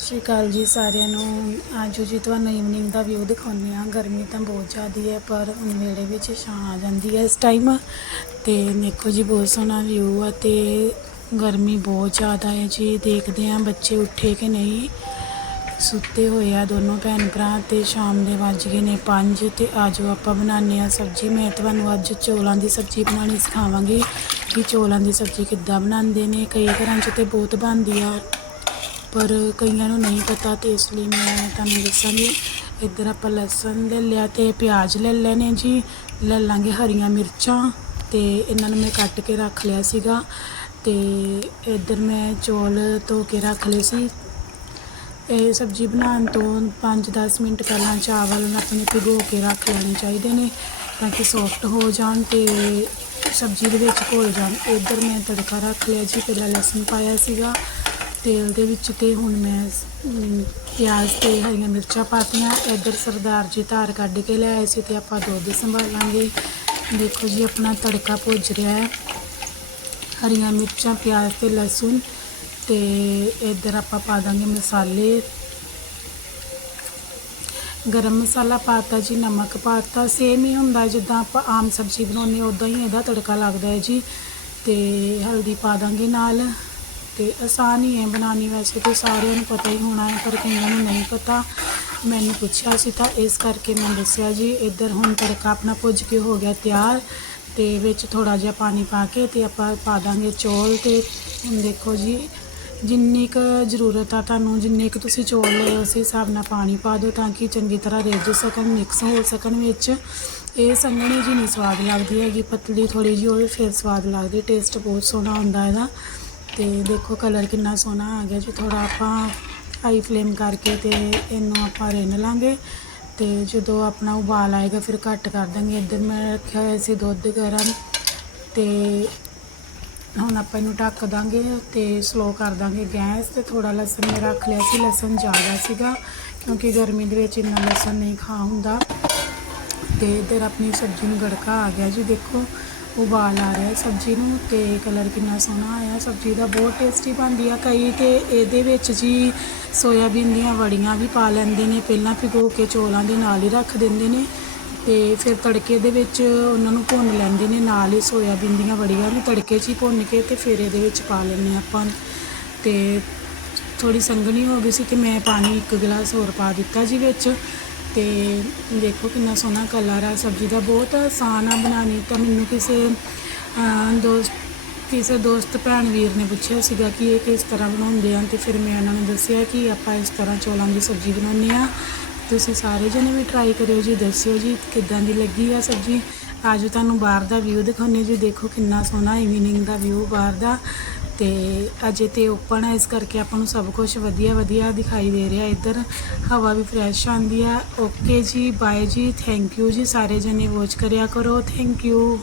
ਸਤਿ ਸ਼੍ਰੀ ਅਕਾਲ ਜੀ ਸਾਰਿਆਂ ਨੂੰ। ਅੱਜ ਜੀ ਤੁਹਾਨੂੰ ਈਵਨਿੰਗ ਦਾ ਵਿਊ ਦਿਖਾਉਂਦੇ ਆ ਗਰਮੀ ਤਾਂ ਬਹੁਤ ਜ਼ਿਆਦੀ ਹੈ, ਪਰ ਹੁਣ ਵੇੜੇ ਵਿੱਚ ਛਾਂ ਆ ਜਾਂਦੀ ਹੈ ਇਸ ਟਾਈਮ ਤੇ ਦੇਖੋ ਜੀ, ਬਹੁਤ ਸੋਹਣਾ ਵਿਊ ਆ ਤੇ ਗਰਮੀ ਬਹੁਤ ਜ਼ਿਆਦਾ ਹੈ ਜੀ। ਦੇਖਦੇ ਆ ਬੱਚੇ ਉੱਠੇ ਕਿ ਨਹੀਂ। ਸੁੱਤੇ ਹੋਏ ਆ ਦੋਨੋਂ ਭੈਣ ਭਰਾ ਤੇ ਸ਼ਾਮ ਦੇ ਵੱਜ ਗਏ ਨੇ 5 ਤੇ ਆਜੋ ਆਪਾਂ ਬਣਾਉਂਦੇ ਆ ਸਬਜ਼ੀ। ਮੈਂ ਤੁਹਾਨੂੰ ਅੱਜ ਚੋਲਾਂ ਦੀ ਸਬਜ਼ੀ ਬਣਾਉਣੀ ਸਿਖਾਵਾਂਗੀ ਕਿ ਚੋਲਾਂ ਦੀ ਸਬਜ਼ੀ ਕਿੱਦਾਂ ਬਣਾਉਂਦੇ ਨੇ। ਕਈ ਘਰਾਂ 'ਚ ਤੇ ਬਹੁਤ ਬਣਦੀ ਆ। ਪਰ ਕਈਆਂ ਨੂੰ ਨਹੀਂ ਪਤਾ ਤੇ ਇਸ ਲਈ ਮੈਂ ਤੁਹਾਨੂੰ ਦੱਸਾਂਗੀ, ਇੱਧਰ ਆਪਾਂ ਲਸਣ ਲੈ ਲਿਆ ਤੇ ਪਿਆਜ਼ ਲੈ ਲੈਣੇ ਜੀ। ਲੈ ਲਾਂਗੇ ਹਰੀਆਂ ਮਿਰਚਾਂ ਤੇ ਇਹਨਾਂ ਨੂੰ ਮੈਂ ਕੱਟ ਕੇ ਰੱਖ ਲਿਆ ਸੀਗਾ ਤੇ ਇੱਧਰ ਮੈਂ ਚੌਲ ਧੋ ਕੇ ਰੱਖ ਲਏ ਸੀ। ਇਹ ਸਬਜ਼ੀ ਬਣਾਉਣ ਤੋਂ 5-10 ਮਿੰਟ ਪਹਿਲਾਂ ਚਾਵਲ ਆਪਣੇ ਭਿਗੋ ਕੇ ਰੱਖ ਲੈਣੇ ਚਾਹੀਦੇ ਨੇ ਤਾਂ ਕਿ ਸੌਫਟ ਹੋ ਜਾਣ ਤੇ ਸਬਜ਼ੀ ਦੇ ਵਿੱਚ ਘੁਲ ਜਾਣ। ਇੱਧਰ ਮੈਂ ਤੜਕਾ ਰੱਖ ਲਿਆ ਜੀ, ਪਹਿਲਾਂ ਲਸਣ ਪਾਇਆ ਸੀਗਾ। ਤੇਲ ਦੇ ਵਿੱਚ ਤੇ ਹੁਣ ਮੈਂ ਪਿਆਜ਼, ਤੇ ਹਰੀਆਂ ਮਿਰਚਾਂ ਪਾਤੀਆਂ। ਇੱਧਰ ਸਰਦਾਰ ਜੀ ਧਾਰ ਕੱਢ ਕੇ ਲੈ ਆਏ ਸੀ ਤੇ ਆਪਾਂ ਦੁੱਧ ਸੰਭਾਲਾਂਗੇ। ਦੇਖੋ ਜੀ, ਆਪਣਾ ਤੜਕਾ ਭੁੱਜ ਰਿਹਾ ਹੈ। ਹਰੀਆਂ ਮਿਰਚਾਂ, ਪਿਆਜ਼ ਤੇ ਲਸਣ ਤੇ ਇੱਧਰ ਆਪਾਂ ਪਾ ਦਾਂਗੇ ਮਸਾਲੇ। ਗਰਮ ਮਸਾਲਾ ਪਾਤਾ ਜੀ, ਨਮਕ ਪਾਤਾ। ਸੇਮ ਹੀ ਹੁੰਦਾ ਜਿੱਦਾਂ ਆਪਾਂ ਆਮ ਸਬਜ਼ੀ ਬਣਾਉਂਦੇ ਉਦਾਂ ਹੀ ਇਹਦਾ ਤੜਕਾ ਲੱਗਦਾ ਹੈ ਜੀ। ਤੇ ਹਲਦੀ ਪਾ ਦਾਂਗੇ ਨਾਲ। ਤੇ ਆਸਾਨ ਹੀ ਹੈ ਬਣਾਉਣੀ ਵੈਸੇ ਤਾਂ ਸਾਰਿਆਂ ਨੂੰ ਪਤਾ ਹੀ ਹੋਣਾ ਹੈ, ਪਰ ਕਈਆਂ ਨੂੰ ਨਹੀਂ ਪਤਾ। ਮੈਨੂੰ ਪੁੱਛਿਆ ਸੀ ਤਾਂ ਇਸ ਕਰਕੇ ਮੈਂ ਦੱਸਿਆ ਜੀ, ਇੱਧਰ ਹੁਣ ਤੜਕਾ ਆਪਣਾ ਭੁੱਜ ਕੇ ਹੋ ਗਿਆ ਤਿਆਰ। ਤੇ ਵਿੱਚ ਥੋੜਾ ਜਿਹਾ ਪਾਣੀ ਪਾ ਕੇ ਤੇ ਆਪਾਂ ਪਾ ਦਾਂਗੇ ਚੌਲ ਤੇ। ਦੇਖੋ ਜੀ, ਜਿੰਨੀ ਕੁ ਜ਼ਰੂਰਤ ਆ ਤੁਹਾਨੂੰ, ਜਿੰਨੇ ਕੁ ਤੁਸੀਂ ਚੌਲ ਲਏ, ਉਸ ਹਿਸਾਬ ਨਾਲ ਪਾਣੀ ਪਾ ਦਿਓ ਤਾਂ ਕਿ ਚੰਗੀ ਤਰ੍ਹਾਂ ਰਿੱਝ ਸਕਣ, ਮਿਕਸ ਹੋ ਸਕਣ ਵਿੱਚ। ਇਹ ਸੰਘਣੀ ਜੀ ਨਹੀਂ ਸਵਾਦ ਲੱਗਦੀ ਹੈਗੀ, ਪਤਲੀ ਥੋੜੀ ਜਿਹੀ ਹੋਵੇ ਫਿਰ ਸਵਾਦ ਲੱਗਦੀ ਟੇਸਟ ਬਹੁਤ ਸੋਹਣਾ ਹੁੰਦਾ ਇਹਦਾ। ਤੇ ਦੇਖੋ ਕਲਰ ਕਿੰਨਾ ਸੋਹਣਾ ਆ ਗਿਆ ਜੀ। ਥੋੜਾ ਆਪਾਂ ਹਾਈ ਫਲੇਮ ਕਰਕੇ ਤੇ ਇਹਨੂੰ ਆਪਾਂ ਰਿੰਨ ਲਾਂਗੇ ਤੇ ਜਦੋਂ ਆਪਣਾ ਉਬਾਲ ਆਏਗਾ ਫਿਰ ਘੱਟ ਕਰ ਦਾਂਗੇ। ਇੱਧਰ ਮੈਂ ਰੱਖਿਆ ਹੋਇਆ ਸੀ ਦੁੱਧ ਗਰਮ ਤੇ ਹੁਣ ਆਪਾਂ ਇਹਨੂੰ ਢੱਕ ਦਾਂਗੇ ਤੇ ਸਲੋ ਕਰ ਦਾਂਗੇ ਗੈਸ ਤੇ ਥੋੜਾ ਲਸਣ ਮੈਂ ਰੱਖ ਲਿਆ ਸੀ। ਲਸਣ ਜ਼ਿਆਦਾ ਸੀਗਾ ਕਿਉਂਕਿ ਗਰਮੀ ਦੇ ਵਿੱਚ ਇੰਨਾ ਲਸਣ ਨਹੀਂ ਖਾ ਹੁੰਦਾ। ਤੇ ਇੱਧਰ ਆਪਣੀ ਸਬਜ਼ੀ ਨੂੰ ਗੜਕਾ ਆ ਗਿਆ ਜੀ। ਦੇਖੋ ਉਬਾਲ ਆ ਰਿਹਾ ਸਬਜ਼ੀ ਨੂੰ ਤੇ ਕਲਰ ਕਿੰਨਾ ਸੋਹਣਾ ਆਇਆ। ਸਬਜ਼ੀ ਦਾ ਬਹੁਤ ਟੇਸਟੀ ਬਣਦੀ ਆ ਕਈ ਤੇ ਇਹਦੇ ਵਿੱਚ ਜੀ ਸੋਇਆਬੀਨ ਦੀਆਂ ਵੜੀਆਂ ਵੀ ਪਾ ਲੈਂਦੇ ਨੇ। ਪਹਿਲਾਂ ਭਿਗੋ ਕੇ ਚੌਲਾਂ ਦੇ ਨਾਲ ਹੀ ਰੱਖ ਦਿੰਦੇ ਨੇ ਤੇ ਫਿਰ ਤੜਕੇ ਦੇ ਵਿੱਚ ਉਹਨਾਂ ਨੂੰ ਭੁੰਨ ਲੈਂਦੇ ਨੇ। ਨਾਲ ਹੀ ਸੋਇਆਬੀਨ ਦੀਆਂ ਵੜੀਆਂ ਨੂੰ ਤੜਕੇ 'ਚ ਹੀ ਭੁੰਨ ਕੇ ਤੇ ਫਿਰ ਇਹਦੇ ਵਿੱਚ ਪਾ ਲੈਂਦੇ ਆਪਾਂ। ਤੇ ਥੋੜੀ ਸੰਘਣੀ ਹੋ ਗਈ ਸੀ ਕਿ ਮੈਂ ਪਾਣੀ ਇੱਕ ਗਲਾਸ ਹੋਰ ਪਾ ਦਿੱਤਾ ਜੀ ਵਿੱਚ। ਤੇ ਦੇਖੋ ਕਿੰਨਾ ਸੋਹਣਾ ਕਲਰ ਆ, ਸਬਜ਼ੀ ਦਾ ਬਹੁਤ ਆਸਾਨ ਆ ਬਣਾਉਣੀ। ਤਾਂ ਮੈਨੂੰ ਕਿਸੇ ਦੋਸਤ ਕਿਸੇ ਦੋਸਤ ਭੈਣ ਵੀਰ ਨੇ ਪੁੱਛਿਆ ਸੀਗਾ ਕਿ ਇਹ ਕਿਸ ਤਰ੍ਹਾਂ ਬਣਾਉਂਦੇ ਆ, ਤੇ ਫਿਰ ਮੈਂ ਉਹਨਾਂ ਨੂੰ ਦੱਸਿਆ ਕਿ ਆਪਾਂ ਇਸ ਤਰ੍ਹਾਂ ਚੌਲਾਂ ਦੀ ਸਬਜ਼ੀ ਬਣਾਉਂਦੇ ਆ। ਤੁਸੀਂ ਸਾਰੇ ਜਣੇ ਵੀ ਟਰਾਈ ਕਰਿਓ ਜੀ, ਦੱਸਿਓ ਜੀ ਕਿੱਦਾਂ ਦੀ ਲੱਗੀ ਆ ਸਬਜ਼ੀ। ਅੱਜ ਤੁਹਾਨੂੰ ਬਾਹਰ ਦਾ ਵਿਊ ਦਿਖਾਉਂਦੇ ਜੀ, ਦੇਖੋ ਕਿੰਨਾ ਸੋਹਣਾ ਇਵਨਿੰਗ ਦਾ ਵਿਊ ਬਾਹਰ ਦਾ। ਤੇ ਅਜੇ ਤੇ ਓਪਨ ਹੈ ਇਸ ਕਰਕੇ ਆਪਾਂ ਨੂੰ ਸਭ ਕੁਝ ਵਧੀਆ ਵਧੀਆ ਦਿਖਾਈ ਦੇ ਰਿਹਾ। ਇੱਧਰ ਹਵਾ ਵੀ ਫਰੈਸ਼ ਆਉਂਦੀ ਆ। ਓਕੇ ਜੀ ਬਾਏ ਜੀ ਥੈਂਕ ਯੂ ਜੀ, ਸਾਰੇ ਜਣੇ ਵਾਚ ਕਰਿਆ ਕਰੋ। Thank you